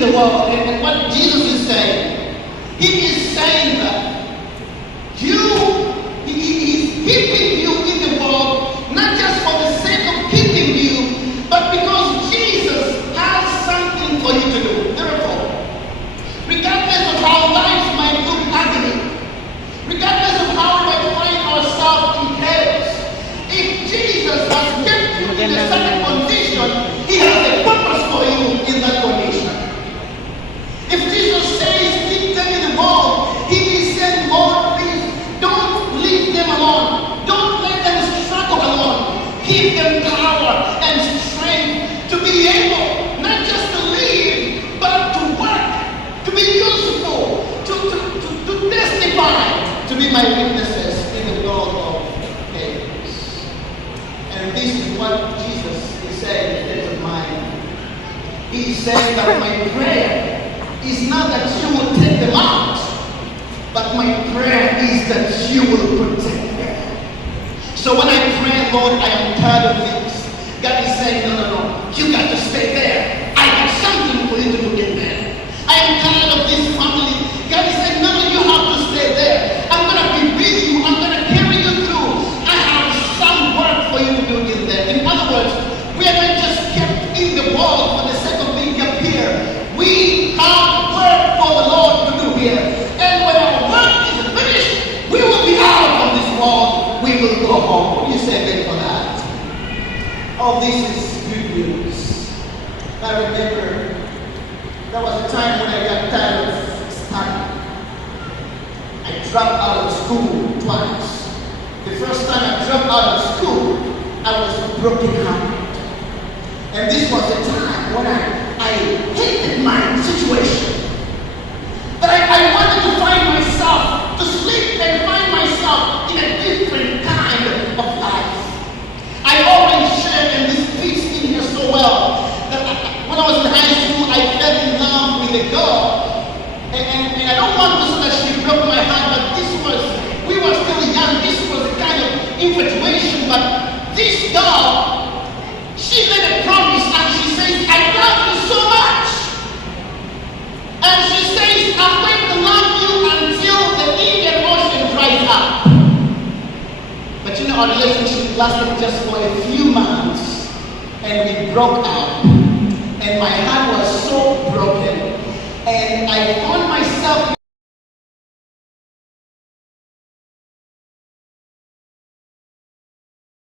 in the world. And what Jesus is saying, he is saying that he's keeping you in the world, not just for the sake of keeping you, but because Jesus has something for you to do. Therefore, regardless of how life might look ugly, regardless of how we might find ourselves in chaos, if Jesus has kept you in a certain condition, he has a purpose for you in that condition. If Jesus says, keep them in the world, he is saying, Lord, please don't leave them alone. Don't let them struggle alone. Give them power and strength to be able not just to live, but to work, to be useful, to testify, to be my witnesses in the world of chaos. And this is what Jesus is saying, friends of mine. He is saying that my prayer is not that you will take them out, but my prayer is that you will protect them. So when I pray, Lord, I am tired of this, God is saying, no, you got to stay there. I have something for you to do in there. I am tired of this family. God is saying, no, you have to stay there. I'm going to be with you. I'm going to carry you through. I have some work for you to do in there. In other words, we are not just kept in the world for the sake of being kept here. We have work for the Lord to do here. And when our work is finished, we will be out of this world. We will go home. What do you say then for that? All this is good news. I remember there was a time when I got tired of studying. I dropped out of school twice. The first time I dropped out of school, I was broken-hearted. And this was the time when I hated my situation. That I wanted to find myself, to sleep and find myself in a different kind of life. I always shared, and this fits in here so well, that when I was in high school, I fell in love with a girl. And I don't want to say that she broke my heart, but we were still young. This was a kind of infatuation. But this girl, she made a promise and she says, I love you so much. And she says, I'm going to love you until the Indian Ocean dries up. But you know, our relationship lasted just for a few months and we broke up. And my heart was so broken. And I found myself